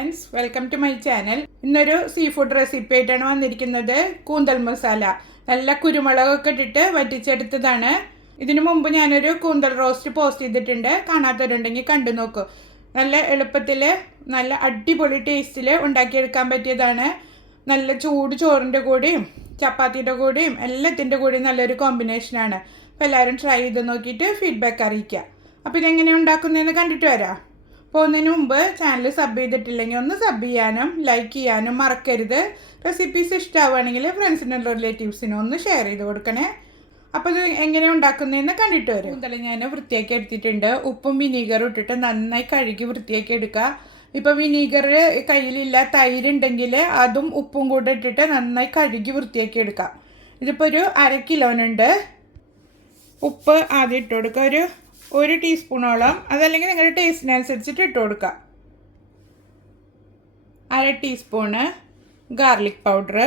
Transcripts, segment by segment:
Friends, welcome to my channel. ഇന്നൊരു seafood recipe ആയിട്ടാണ് വന്നിരിക്കുന്നത്. കൂന്തൽ മസാല നല്ല കുരുമുളകൊക്കെ ഇട്ടിട്ട് വറ്റിച്ചെടുത്തതാണ്. ഇതിനു മുമ്പ് ഞാനൊരു കൂന്തൽ റോസ്റ്റ് പോസ്റ്റ് ചെയ്തിട്ടുണ്ട്. കാണാത്തവരുണ്ടെങ്കിൽ കണ്ടു നോക്കൂ. നല്ല എളുപ്പത്തിൽ നല്ല അടിപൊളി ടേസ്റ്റിൽ ഉണ്ടാക്കിയെടുക്കാൻ പറ്റിയതാണ്. നല്ല ചൂട് ചോറിൻ്റെ കൂടെയും ചപ്പാത്തിയുടെ കൂടെയും എല്ലാത്തിൻ്റെ കൂടെയും നല്ലൊരു കോമ്പിനേഷനാണ്. അപ്പോൾ എല്ലാവരും ട്രൈ ചെയ്ത് നോക്കിയിട്ട് ഫീഡ്ബാക്ക് അറിയിക്കുക. അപ്പോൾ ഇതെങ്ങനെയാണ് ഉണ്ടാക്കുന്നതെന്ന് കണ്ടിട്ട് വരാം. പോകുന്നതിന് മുമ്പ് ചാനൽ സബ് ചെയ്തിട്ടില്ലെങ്കിൽ ഒന്ന് സബ് ചെയ്യാനും ലൈക്ക് ചെയ്യാനും മറക്കരുത്. റെസിപ്പീസ് ഇഷ്ടമാവുകയാണെങ്കിൽ ഫ്രണ്ട്സിനും റിലേറ്റീവ്സിനും ഒന്ന് ഷെയർ ചെയ്ത് കൊടുക്കണേ. അപ്പോൾ ഇത് എങ്ങനെയാണ് ഉണ്ടാക്കുന്നതെന്ന് കണ്ടിട്ട് വരും. കൂന്തൽ ഞാൻ വൃത്തിയാക്കി എടുത്തിട്ടുണ്ട്. ഉപ്പും വിനീഗറും ഇട്ടിട്ട് നന്നായി കഴുകി വൃത്തിയാക്കി എടുക്കുക. ഇപ്പോൾ വിനീഗർ കയ്യിലില്ല, തൈര് ഉണ്ടെങ്കിൽ അതും ഉപ്പും കൂടെ ഇട്ടിട്ട് നന്നായി കഴുകി വൃത്തിയാക്കി എടുക്കാം. ഇതിപ്പോൾ ഒരു 1/2 കിലോനുണ്ട്. ഉപ്പ് ആദ്യം ഇട്ട് കൊടുക്കുക, ഒരു ടീസ്പൂണോളം. അതല്ലെങ്കിൽ നിങ്ങളുടെ ടേസ്റ്റിനനുസരിച്ചിട്ട് ഇട്ട് കൊടുക്കുക. 1/2 teaspoon garlic powder,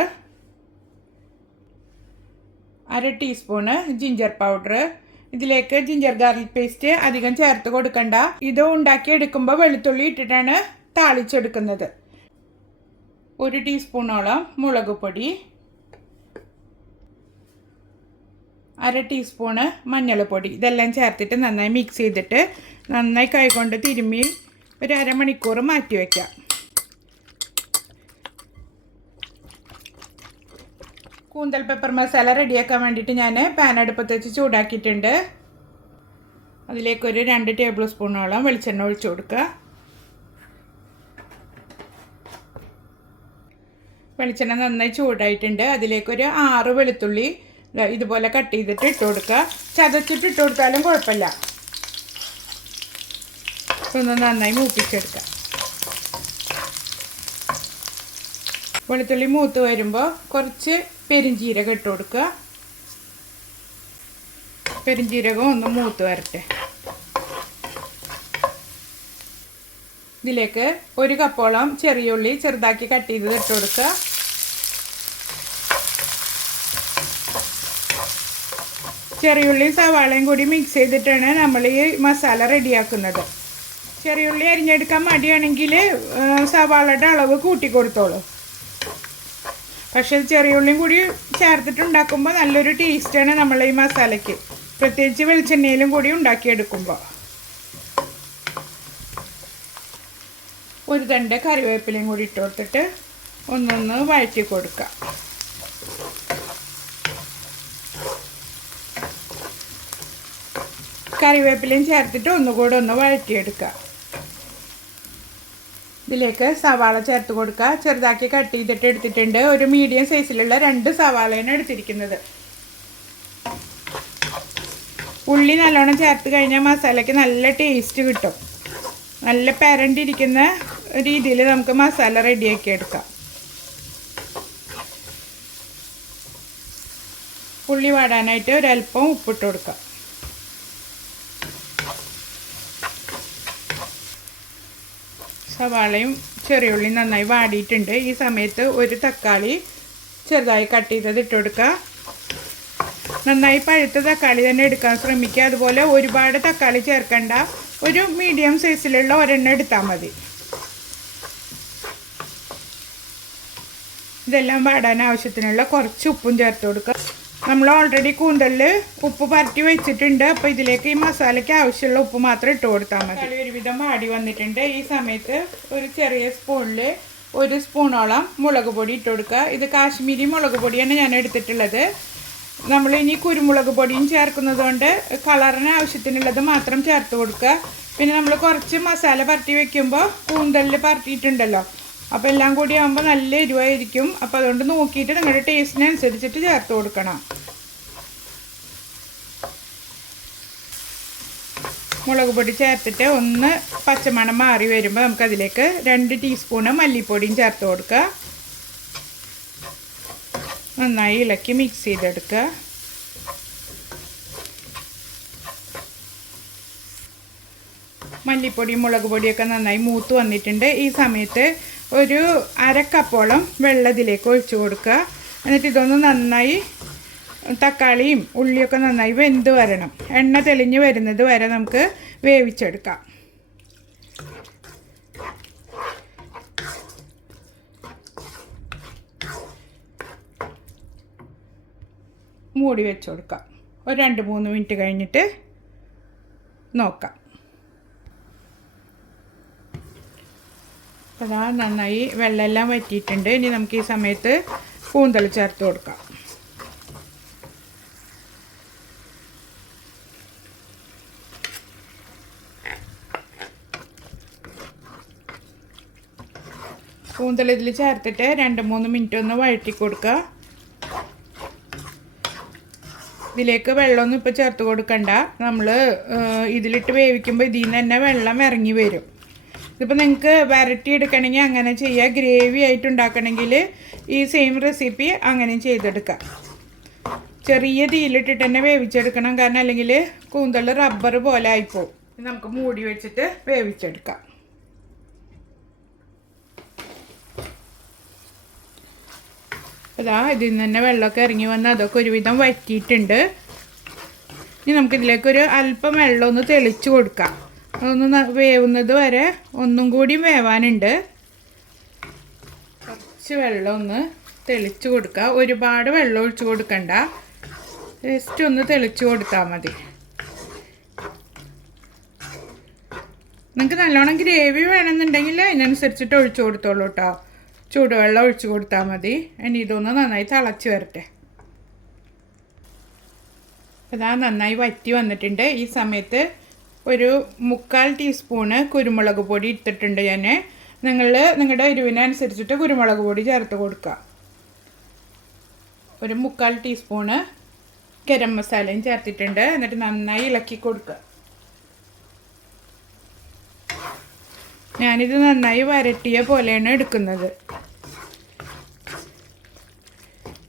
1/2 teaspoon ginger powder. ഇതിലേക്ക് ജിഞ്ചർ ഗാർലിക് പേസ്റ്റ് അധികം ചേർത്ത് കൊടുക്കണ്ട. ഇത് ഉണ്ടാക്കിയെടുക്കുമ്പോൾ വെളുത്തുള്ളി ഇട്ടിട്ടാണ് താളിച്ചെടുക്കുന്നത്. 1 ടീസ്പൂണോളം മുളക് പൊടി, 1/2 ടീസ്പൂണ് മഞ്ഞൾപ്പൊടി. ഇതെല്ലാം ചേർത്തിട്ട് നന്നായി മിക്സ് ചെയ്തിട്ട് നന്നായി കൈകൊണ്ട് തിരുമ്മി ഒരു അരമണിക്കൂർ മാറ്റി വയ്ക്കാം. കൂന്തൽ പെപ്പർ മസാല റെഡിയാക്കാൻ വേണ്ടിയിട്ട് ഞാൻ പാൻ അടുപ്പത്ത് വെച്ച് ചൂടാക്കിയിട്ടുണ്ട്. അതിലേക്കൊരു 2 ടേബിൾ സ്പൂണോളം വെളിച്ചെണ്ണ ഒഴിച്ചു കൊടുക്കുക. വെളിച്ചെണ്ണ നന്നായി ചൂടായിട്ടുണ്ട്. അതിലേക്കൊരു 6 വെളുത്തുള്ളി ഇതുപോലെ കട്ട് ചെയ്തിട്ട് ഇട്ട് കൊടുക്കുക. ചതച്ചിട്ട് ഇട്ട് കൊടുത്താലും കുഴപ്പമില്ല. ഒന്ന് നന്നായി മൂപ്പിച്ചെടുക്കുക. വെളുത്തുള്ളി മൂത്ത് വരുമ്പോൾ കുറച്ച് പെരുംജീരകം ഇട്ട് കൊടുക്കുക. പെരുംജീരകം ഒന്ന് മൂത്ത് വരട്ടെ. ഇതിലേക്ക് 1 കപ്പോളം ചെറിയ ഉള്ളി ചെറുതാക്കി കട്ട് ചെയ്തത് ഇട്ട് കൊടുക്കുക. ചെറിയുള്ളിയും സവാളയും കൂടി മിക്സ് ചെയ്തിട്ടാണ് നമ്മൾ ഈ മസാല റെഡിയാക്കുന്നത്. ചെറിയുള്ളി അരിഞ്ഞെടുക്കാൻ മടിയാണെങ്കിൽ സവാളയുടെ അളവ് കൂട്ടി കൊടുത്തോളൂ. പക്ഷേ ചെറിയുള്ളിയും കൂടി ചേർത്തിട്ടുണ്ടാക്കുമ്പോൾ നല്ലൊരു ടേസ്റ്റാണ് നമ്മൾ ഈ മസാലയ്ക്ക്, പ്രത്യേകിച്ച് വെളിച്ചെണ്ണയിലും കൂടി ഉണ്ടാക്കിയെടുക്കുമ്പോൾ. 1 തണ്ട് കറിവേപ്പിലയും കൂടി ഇട്ട് കൊടുത്തിട്ട് ഒന്നൊന്ന് വഴറ്റി കൊടുക്കുക. കറിവേപ്പിലയും ചേർത്തിട്ട് ഒന്നുകൂടെ ഒന്ന് വഴറ്റിയെടുക്കുക. ഇതിലേക്ക് സവാള ചേർത്ത് കൊടുക്കുക. ചെറുതാക്കി കട്ട് ചെയ്തിട്ട് എടുത്തിട്ടുണ്ട്. ഒരു മീഡിയം സൈസിലുള്ള 2 സവാളയാണ് എടുത്തിരിക്കുന്നത്. ഉള്ളി നല്ലോണം ചേർത്ത് കഴിഞ്ഞാൽ മസാലയ്ക്ക് നല്ല ടേസ്റ്റ് കിട്ടും. നല്ല പെരണ്ടിരിക്കുന്ന രീതിയിൽ നമുക്ക് മസാല റെഡിയാക്കി എടുക്കാം. ഉള്ളി വാടാനായിട്ട് ഒരല്പം ഉപ്പിട്ട് കൊടുക്കാം. സവാളയും ചെറിയുള്ളിയും നന്നായി വാടിയിട്ടുണ്ട്. ഈ സമയത്ത് 1 തക്കാളി ചെറുതായി കട്ട് ചെയ്തത് ഇട്ട് കൊടുക്കുക. നന്നായി പഴുത്ത തക്കാളി തന്നെ എടുക്കാൻ ശ്രമിക്കുക. അതുപോലെ ഒരുപാട് തക്കാളി ചേർക്കണ്ട, ഒരു മീഡിയം സൈസിലുള്ള ഒരെണ്ണം എടുത്താൽ മതി. ഇതെല്ലാം വാടാൻ ആവശ്യത്തിനുള്ള കുറച്ച് ഉപ്പും ചേർത്ത് കൊടുക്കുക. നമ്മൾ ഓൾറെഡി കൂന്തലിൽ ഉപ്പ് പരട്ടി വെച്ചിട്ടുണ്ട്. അപ്പോൾ ഇതിലേക്ക് ഈ മസാലയ്ക്ക് ആവശ്യമുള്ള ഉപ്പ് മാത്രം ഇട്ട് കൊടുത്താൽ മതി. ഒരുവിധം വാടി വന്നിട്ടുണ്ട്. ഈ സമയത്ത് ഒരു ചെറിയ സ്പൂണിൽ 1 സ്പൂണോളം മുളക് പൊടി ഇട്ട് കൊടുക്കുക. ഇത് കാശ്മീരി മുളക് പൊടിയാണ് ഞാൻ എടുത്തിട്ടുള്ളത്. നമ്മളിനി കുരുമുളക് പൊടിയും ചേർക്കുന്നത് കൊണ്ട് കളറിന് ആവശ്യത്തിനുള്ളത് മാത്രം ചേർത്ത് കൊടുക്കുക. പിന്നെ നമ്മൾ കുറച്ച് മസാല പരട്ടി വെക്കുമ്പോൾ കൂന്തലിൽ പരട്ടിയിട്ടുണ്ടല്ലോ, അപ്പോൾ എല്ലാം കൂടി ആകുമ്പോൾ നല്ല എരിവായിരിക്കും. അപ്പോൾ അതുകൊണ്ട് നോക്കിയിട്ട് നിങ്ങളുടെ ടേസ്റ്റിനനുസരിച്ചിട്ട് ചേർത്ത് കൊടുക്കണം. മുളക് പൊടി ചേർത്തിട്ട് ഒന്ന് പച്ചമണം മാറി വരുമ്പോൾ നമുക്കതിലേക്ക് 2 ടീസ്പൂണ് മല്ലിപ്പൊടിയും ചേർത്ത് കൊടുക്കുക. നന്നായി ഇളക്കി മിക്സ് ചെയ്തെടുക്കുക. മല്ലിപ്പൊടിയും മുളക് പൊടിയൊക്കെ നന്നായി മൂത്ത് വന്നിട്ടുണ്ട്. ഈ സമയത്ത് ഒരു 1/2 കപ്പോളം വെള്ളം ഇതിലേക്ക് ഒഴിച്ചു കൊടുക്കുക. എന്നിട്ട് ഇതൊന്ന് നന്നായി തക്കാളിയും ഉള്ളിയൊക്കെ നന്നായി വെന്ത് വരണം. എണ്ണ തെളിഞ്ഞ് വരുന്നത് വരെ നമുക്ക് വേവിച്ചെടുക്കാം. മൂടി വെച്ച് കൊടുക്കാം. ഒരു 2-3 മിനിറ്റ് കഴിഞ്ഞിട്ട് നോക്കാം. അതാ നന്നായി വെള്ളമെല്ലാം വറ്റിയിട്ടുണ്ട്. ഇനി നമുക്ക് ഈ സമയത്ത് കൂന്തൽ ചേർത്ത് കൊടുക്കാം. കൂന്തൽ ഇതിൽ ചേർത്തിട്ട് 2-3 മിനിറ്റ് ഒന്ന് വഴറ്റി കൊടുക്കുക. ഇതിലേക്ക് വെള്ളമൊന്നും ഇപ്പോൾ ചേർത്ത് കൊടുക്കണ്ട. നമ്മൾ ഇതിലിട്ട് വേവിക്കുമ്പോൾ ഇതിൽ നിന്ന് തന്നെ വെള്ളം ഇറങ്ങി വരും. ഇതിപ്പോൾ നിങ്ങൾക്ക് വരട്ടി എടുക്കണമെങ്കിൽ അങ്ങനെ ചെയ്യുക. ഗ്രേവി ആയിട്ട് ഉണ്ടാക്കണമെങ്കിൽ ഈ സെയിം റെസിപ്പി അങ്ങനെ ചെയ്തെടുക്കാം. ചെറിയ തീയിലിട്ടിട്ട് തന്നെ വേവിച്ചെടുക്കണം, കാരണം അല്ലെങ്കിൽ കൂന്തൽ റബ്ബർ പോലെ ആയിപ്പോവും. നമുക്ക് മൂടി വെച്ചിട്ട് വേവിച്ചെടുക്കാം. അതാ ഇതിൽ നിന്ന് തന്നെ വെള്ളമൊക്കെ ഇറങ്ങി വന്ന് അതൊക്കെ ഒരുവിധം വറ്റിയിട്ടുണ്ട്. ഇനി നമുക്കിതിലേക്കൊരു അല്പം വെള്ളം ഒന്ന് തെളിച്ച് കൊടുക്കാം. അതൊന്ന് വേവുന്നത് വരെ ഒന്നും കൂടി വേവാനുണ്ട്. കുറച്ച് വെള്ളം ഒന്ന് തെളിച്ച് കൊടുക്കുക. ഒരുപാട് വെള്ളം ഒഴിച്ച് കൊടുക്കണ്ട, ജസ്റ്റ് ഒന്ന് തെളിച്ച് കൊടുത്താൽ മതി. നിങ്ങൾക്ക് നല്ലോണം ഗ്രേവി വേണമെന്നുണ്ടെങ്കിൽ അതിനനുസരിച്ചിട്ട് ഒഴിച്ചു കൊടുത്തോളൂ കേട്ടോ. ചൂടുവെള്ളം ഒഴിച്ച് കൊടുത്താൽ മതി. ഇനി ഇതൊന്ന് നന്നായി തിളച്ച് വരട്ടെ. അതാ നന്നായി വറ്റി വന്നിട്ടുണ്ട്. ഈ സമയത്ത് ഒരു 3/4 ടീസ്പൂണ് കുരുമുളക് പൊടി ഇട്ടിട്ടുണ്ട് ഞാൻ. നിങ്ങളുടെ എരിവിനനുസരിച്ചിട്ട് കുരുമുളക് പൊടി ചേർത്ത് കൊടുക്കുക. ഒരു 3/4 ടീസ്പൂണ് ഗരം മസാലയും ചേർത്തിട്ടുണ്ട്. എന്നിട്ട് നന്നായി ഇളക്കി കൊടുക്കുക. ഞാനിത് നന്നായി വരട്ടിയ പോലെയാണ് എടുക്കുന്നത്.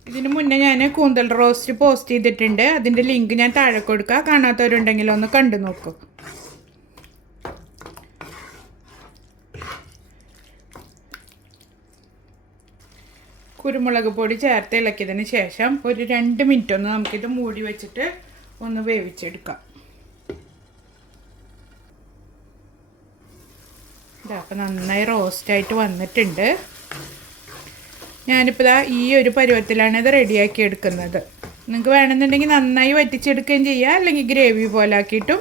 ഇതിന് മുന്നേ ഞാൻ കൂന്തൽ റോസ്റ്റ് പോസ്റ്റ് ചെയ്തിട്ടുണ്ട്. അതിൻ്റെ ലിങ്ക് ഞാൻ താഴെ കൊടുക്കുക. കാണാത്തവരുണ്ടെങ്കിൽ ഒന്ന് കണ്ടു നോക്കൂ. കുരുമുളക് പൊടി ചേർത്ത് ഇളക്കിയതിന് ശേഷം ഒരു 2 മിനിറ്റ് ഒന്ന് നമുക്കിത് മൂടി വെച്ചിട്ട് ഒന്ന് വേവിച്ചെടുക്കാം. ഇതപ്പോൾ നന്നായി റോസ്റ്റായിട്ട് വന്നിട്ടുണ്ട്. ഞാനിപ്പോൾ ഈ ഒരു പരുവത്തിലാണ് ഇത് റെഡിയാക്കി എടുക്കുന്നത്. നിങ്ങൾക്ക് വേണമെന്നുണ്ടെങ്കിൽ നന്നായി വറ്റിച്ചെടുക്കുകയും ചെയ്യുക, അല്ലെങ്കിൽ ഗ്രേവി പോലെ ആക്കിയിട്ടും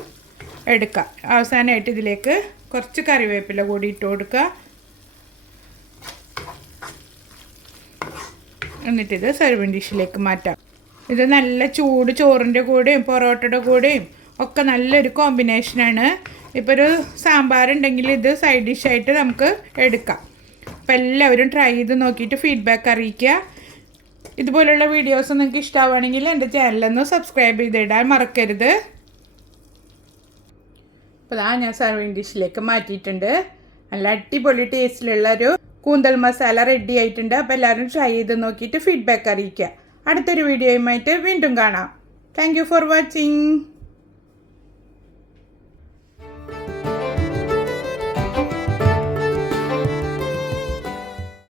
എടുക്കാം. അവസാനമായിട്ട് ഇതിലേക്ക് കുറച്ച് കറിവേപ്പില കൂടി ഇട്ട് കൊടുക്കുക. എന്നിട്ടിത് സെർവിങ് ഡിഷിലേക്ക് മാറ്റാം. ഇത് നല്ല ചൂട് ചോറിൻ്റെ കൂടെയും പൊറോട്ടയുടെ കൂടെയും ഒക്കെ നല്ലൊരു കോമ്പിനേഷനാണ്. ഇപ്പോൾ ഒരു സാമ്പാറുണ്ടെങ്കിൽ ഇത് സൈഡ് ഡിഷായിട്ട് നമുക്ക് എടുക്കാം. അപ്പോൾ എല്ലാവരും ട്രൈ ചെയ്ത് നോക്കിയിട്ട് ഫീഡ്ബാക്ക് അറിയിക്കുക. ഇതുപോലുള്ള വീഡിയോസ് നിങ്ങൾക്ക് ഇഷ്ടമാവുകയാണെങ്കിൽ എൻ്റെ ചാനലൊന്ന് സബ്സ്ക്രൈബ് ചെയ്തിടാൻ മറക്കരുത്. അപ്പോൾ ഞാൻ സർവിങ് ഡിഷിലേക്ക് മാറ്റിയിട്ടുണ്ട്. നല്ല അടിപൊളി ടേസ്റ്റിലുള്ളൊരു കൂന്തൽ മസാല റെഡി ആയിട്ടുണ്ട്. അപ്പോൾ എല്ലാവരും ട്രൈ ചെയ്ത് നോക്കിയിട്ട് ഫീഡ്ബാക്ക് അറിയിക്കുക. അടുത്തൊരു വീഡിയോയുമായിട്ട് വീണ്ടും കാണാം. Thank you for watching.